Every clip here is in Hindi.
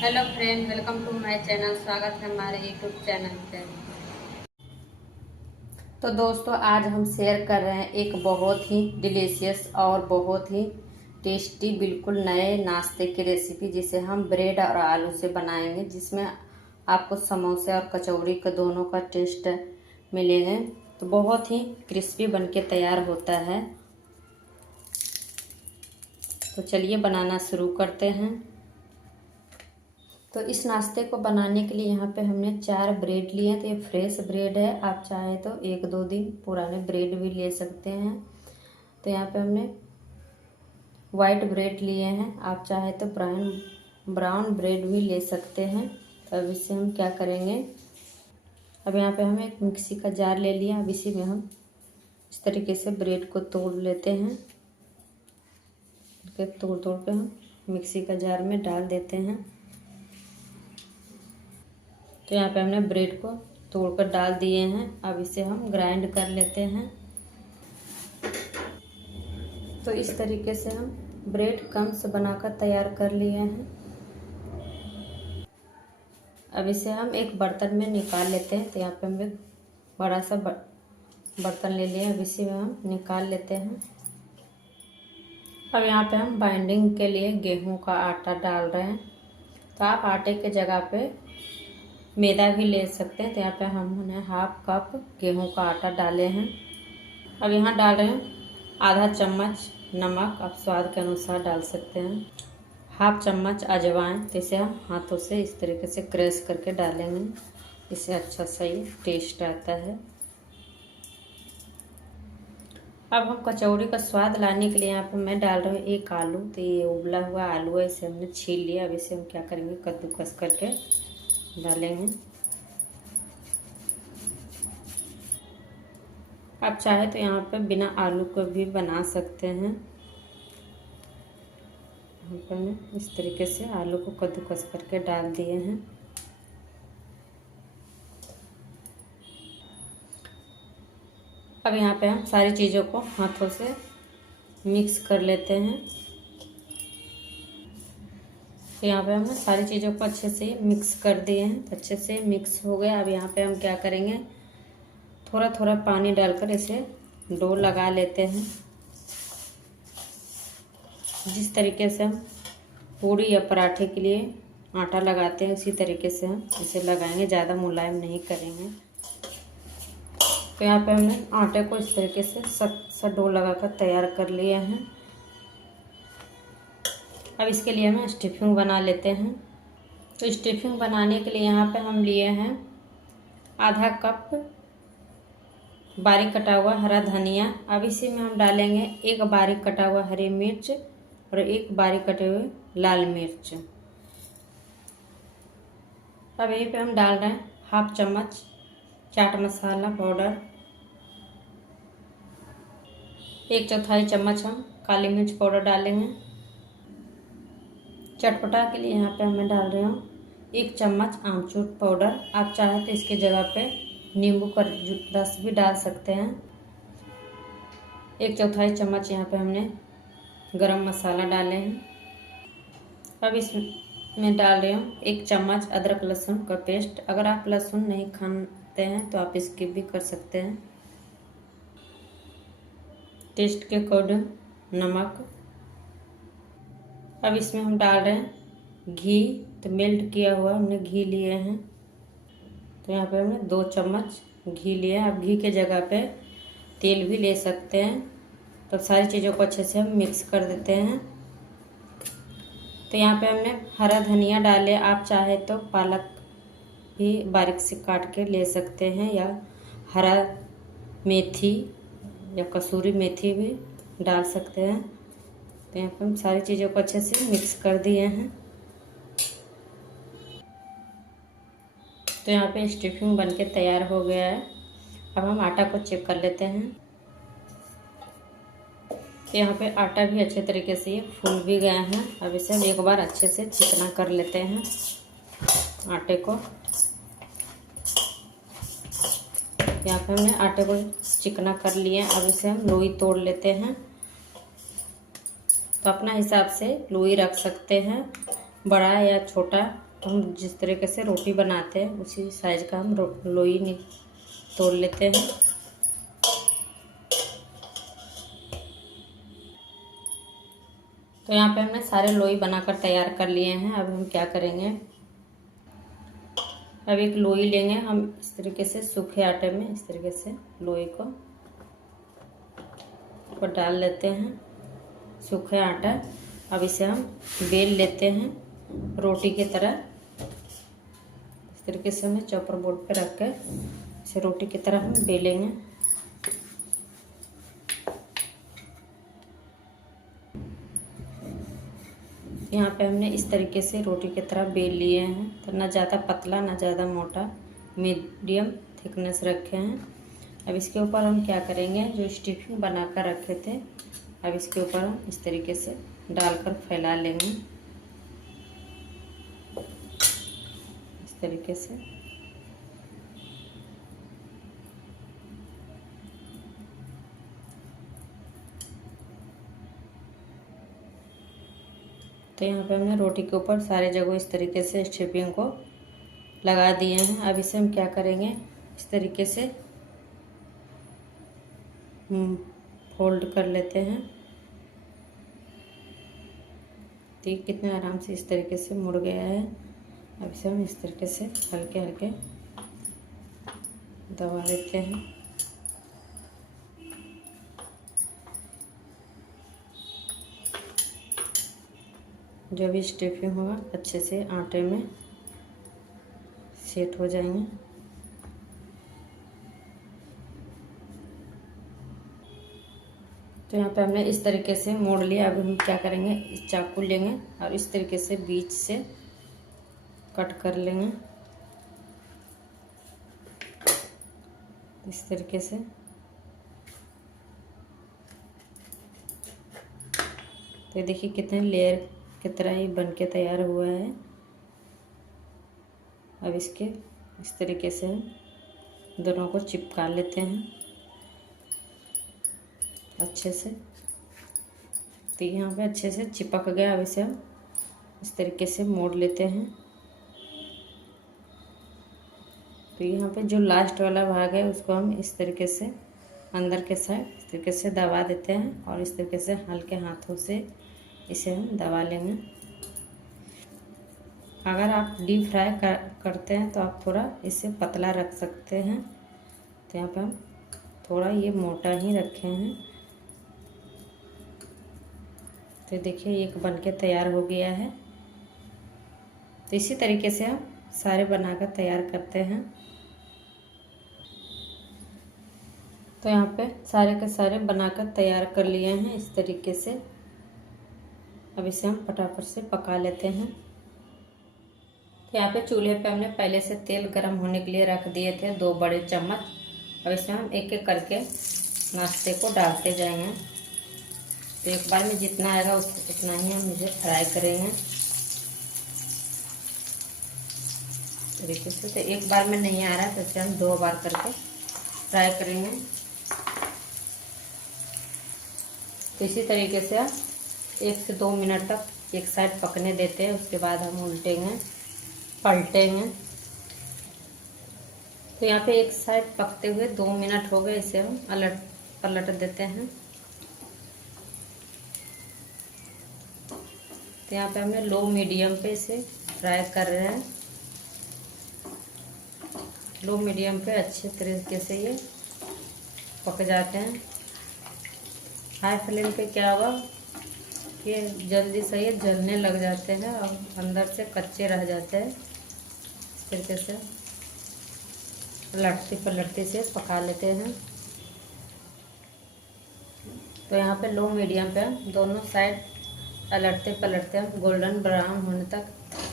Hello friend, welcome to my channel. स्वागत है हमारे यूट्यूब चैनल पे। तो दोस्तों, आज हम शेयर कर रहे हैं एक बहुत ही डिलीशियस और बहुत ही टेस्टी बिल्कुल नए नाश्ते की रेसिपी, जिसे हम ब्रेड और आलू से बनाएंगे, जिसमें आपको समोसे और कचौड़ी का दोनों का टेस्ट मिलेंगे। तो बहुत ही क्रिस्पी बनके तैयार होता है। तो चलिए बनाना शुरू करते हैं। तो इस नाश्ते को बनाने के लिए यहाँ पे हमने 4 ब्रेड लिए हैं। तो ये फ्रेश ब्रेड है, आप चाहे तो 1-2 दिन पुराने ब्रेड भी ले सकते हैं। तो यहाँ पे हमने वाइट ब्रेड लिए हैं, आप चाहे तो ब्राउन ब्रेड भी ले सकते हैं। तो अब इससे हम क्या करेंगे, अब यहाँ पे हम एक मिक्सी का जार ले लिया। अब इसी में हम इस तरीके से ब्रेड को तोड़ लेते हैं। तोड़ तोड़ के हम मिक्सी का जार में डाल देते हैं। तो यहाँ पे हमने ब्रेड को तोड़कर डाल दिए हैं। अब इसे हम ग्राइंड कर लेते हैं। तो इस तरीके से हम ब्रेड कम से बनाकर तैयार कर लिए हैं। अब इसे हम एक बर्तन में निकाल लेते हैं। तो यहाँ पे हम एक बड़ा सा बर्तन ले लिए। अब इसी में हम निकाल लेते हैं। अब यहाँ पे हम बाइंडिंग के लिए गेहूं का आटा डाल रहे हैं। तो आप आटे के जगह पे मैदा भी ले सकते हैं। तो यहाँ पे हमने 1/2 कप गेहूं का आटा डाले हैं। अब यहाँ डाल रहे हैं आधा चम्मच नमक, आप स्वाद के अनुसार डाल सकते हैं। 1/2 चम्मच अजवाइन। तो इसे हम हाथों से इस तरीके से क्रश करके डालेंगे, इससे अच्छा सही टेस्ट आता है। अब हम कचौड़ी का स्वाद लाने के लिए यहाँ पे मैं डाल रही हूँ 1 आलू। तो ये उबला हुआ आलू है, इसे हमने छील लिया। अब इसे हम क्या करेंगे, कद्दूकस करके डालेंगे। आप चाहे तो यहाँ पे बिना आलू को भी बना सकते हैं। यहाँ पर मैं इस तरीके से आलू को कद्दूकस करके डाल दिए हैं। अब यहाँ पे हम सारी चीज़ों को हाथों से मिक्स कर लेते हैं। तो यहाँ पे हमने सारी चीज़ों को अच्छे से मिक्स कर दिए हैं। तो अच्छे से मिक्स हो गया। अब यहाँ पे हम क्या करेंगे, थोड़ा थोड़ा पानी डालकर इसे डो लगा लेते हैं। जिस तरीके से हम पूड़ी या पराठे के लिए आटा लगाते हैं, उसी तरीके से हम इसे लगाएंगे, ज़्यादा मुलायम नहीं करेंगे। तो यहाँ पे हमने आटे को इस तरीके से सख्त सा डो लगाकर तैयार कर लिए हैं। अब इसके लिए हम स्टफिंग बना लेते हैं। तो स्टफिंग बनाने के लिए यहाँ पे हम लिए हैं आधा कप बारीक कटा हुआ हरा धनिया। अब इसी में हम डालेंगे 1 बारीक कटा हुआ हरी मिर्च और 1 बारीक कटे हुए लाल मिर्च। अब यहीं पे हम डाल रहे हैं 1/2 चम्मच चाट मसाला पाउडर, 1/4 चम्मच हम काली मिर्च पाउडर डालेंगे। चटपटा के लिए यहाँ पे मैं डाल रही हूँ 1 चम्मच आमचूर पाउडर। आप चाहे तो इसके जगह पे नींबू का रस भी डाल सकते हैं। 1/4 चम्मच यहाँ पे हमने गरम मसाला डाले हैं। अब इसमें डाल रही हूँ 1 चम्मच अदरक लहसुन का पेस्ट। अगर आप लहसुन नहीं खाते हैं तो आप स्किप भी कर सकते हैं। टेस्ट के अकॉर्डिंग नमक। अब इसमें हम डाल रहे हैं घी। तो मेल्ट किया हुआ हमने घी लिए हैं। तो यहाँ पे हमने 2 चम्मच घी लिया है। अब घी के जगह पे तेल भी ले सकते हैं। तो सारी चीज़ों को अच्छे से हम मिक्स कर देते हैं। तो यहाँ पे हमने हरा धनिया डाले, आप चाहे तो पालक भी बारीक से काट के ले सकते हैं, या हरा मेथी या कसूरी मेथी भी डाल सकते हैं। तो यहाँ पे हम सारी चीज़ों को अच्छे से मिक्स कर दिए हैं। तो यहाँ पे स्टफिंग बनके तैयार हो गया है। अब हम आटा को चेक कर लेते हैं। तो यहाँ पे आटा भी अच्छे तरीके से ये फूल भी गया है। अब इसे हम एक बार अच्छे से चिकना कर लेते हैं आटे को। यहाँ पे हमने आटे को चिकना कर लिया। अब इसे हम लोई तोड़ लेते हैं। तो अपना हिसाब से लोई रख सकते हैं, बड़ा या छोटा हम जिस तरीके से रोटी बनाते हैं उसी साइज का हम लोई तोड़ लेते हैं। तो यहाँ पे हमने सारे लोई बनाकर तैयार कर लिए हैं। अब हम क्या करेंगे, अब एक लोई लेंगे हम इस तरीके से सूखे आटे में, इस तरीके से लोई को डाल लेते हैं सूखे आटा। अब इसे हम बेल लेते हैं रोटी की तरह। इस तरीके से हमें चॉपर बोर्ड पे रख के इसे रोटी की तरह हम बेलेंगे। यहाँ पे हमने इस तरीके से रोटी की तरह बेल लिए हैं, तो ना ज़्यादा पतला ना ज़्यादा मोटा, मीडियम थिकनेस रखे हैं। अब इसके ऊपर हम क्या करेंगे, जो स्टफिंग बना कर रखे थे अब इसके ऊपर हम इस तरीके से डालकर फैला लेंगे, इस तरीके से। तो यहाँ पे हमने रोटी के ऊपर सारे जगह इस तरीके से स्टफिंग को लगा दिए हैं। अब इसे हम क्या करेंगे, इस तरीके से फोल्ड कर लेते हैं। तो कितने आराम से इस तरीके से मुड़ गया है। अब इसे हम इस तरीके से हल्के हल्के दबा देते हैं। जो भी स्टफिंग होगा अच्छे से आटे में सेट हो जाएंगे। तो यहाँ पे हमने इस तरीके से मोड़ लिया। अब हम क्या करेंगे, इस चाकू लेंगे और इस तरीके से बीच से कट कर लेंगे, इस तरीके से। तो देखिए कितने लेयर की तरह ही बन के तैयार हुआ है। अब इसके इस तरीके से हम दोनों को चिपका लेते हैं अच्छे से। तो यहाँ पे अच्छे से चिपक गया। अब इसे हम इस तरीके से मोड़ लेते हैं। तो यहाँ पे जो लास्ट वाला भाग है उसको हम इस तरीके से अंदर के साइड इस तरीके से दबा देते हैं और इस तरीके से हल्के हाथों से इसे हम दबा लेंगे। अगर आप डीप फ्राई करते हैं तो आप थोड़ा इसे पतला रख सकते हैं। तो यहाँ पे हम थोड़ा ये मोटा ही रखे हैं। तो देखिए एक बनके तैयार हो गया है। तो इसी तरीके से हम सारे बनाकर तैयार करते हैं। तो यहाँ पे सारे के सारे बनाकर तैयार कर लिए हैं इस तरीके से। अब इसे हम फटाफट से पका लेते हैं। तो यहाँ पे चूल्हे पे हमने पहले से तेल गरम होने के लिए रख दिए थे 2 बड़े चम्मच। अब इसमें हम एक एक करके नाश्ते को डालते जाएंगे। तो एक बार में जितना आएगा उतना ही हम इसे फ्राई करेंगे तरीके से। तो एक बार में नहीं आ रहा है तो इसे हम 2 बार करके फ्राई करेंगे। तो इसी तरीके से 1 से 2 मिनट तक एक साइड पकने देते हैं। उसके बाद हम उल्टेंगे पलटेंगे। तो यहाँ पे एक साइड पकते हुए 2 मिनट हो गए, इसे हम पलट देते हैं। तो यहाँ पे हमें लो मीडियम पे इसे फ्राई कर रहे हैं। लो मीडियम पे अच्छे तरीके से ये पक जाते हैं। हाई फ्लेम पे क्या होगा, ये जल्दी से ये जलने लग जाते हैं और अंदर से कच्चे रह जाते हैं। इस तरीके से पलटते से पका लेते हैं। तो यहाँ पे लो मीडियम पे दोनों साइड पलटते हम गोल्डन ब्राउन होने तक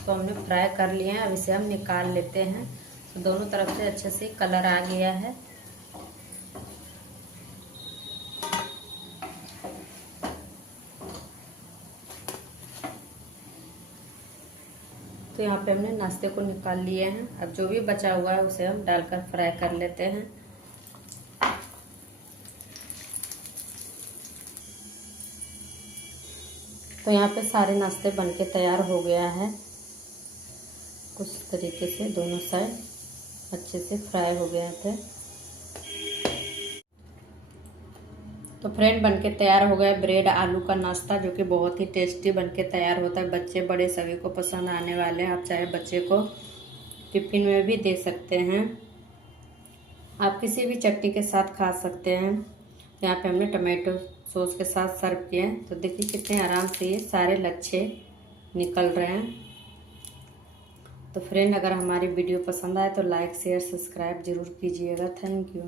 तो हमने फ्राई कर लिए हैं। अब इसे हम निकाल लेते हैं। तो दोनों तरफ से अच्छे से कलर आ गया है। तो यहाँ पे हमने नाश्ते को निकाल लिए हैं। अब जो भी बचा हुआ है उसे हम डालकर फ्राई कर लेते हैं। तो यहाँ पे सारे नाश्ते बनके तैयार हो गया है। कुछ तरीके से दोनों साइड अच्छे से फ्राई हो गए थे। तो फ्रेंड बनके तैयार हो गया ब्रेड आलू का नाश्ता, जो कि बहुत ही टेस्टी बनके तैयार होता है। बच्चे बड़े सभी को पसंद आने वाले हैं। आप चाहे बच्चे को टिफिन में भी दे सकते हैं, आप किसी भी चटनी के साथ खा सकते हैं। यहाँ पे हमने टमाटो सॉस के साथ सर्व किया है। तो देखिए कितने आराम से ये सारे लच्छे निकल रहे हैं। तो फ्रेंड अगर हमारी वीडियो पसंद आए तो लाइक शेयर सब्सक्राइब जरूर कीजिएगा। Thank you.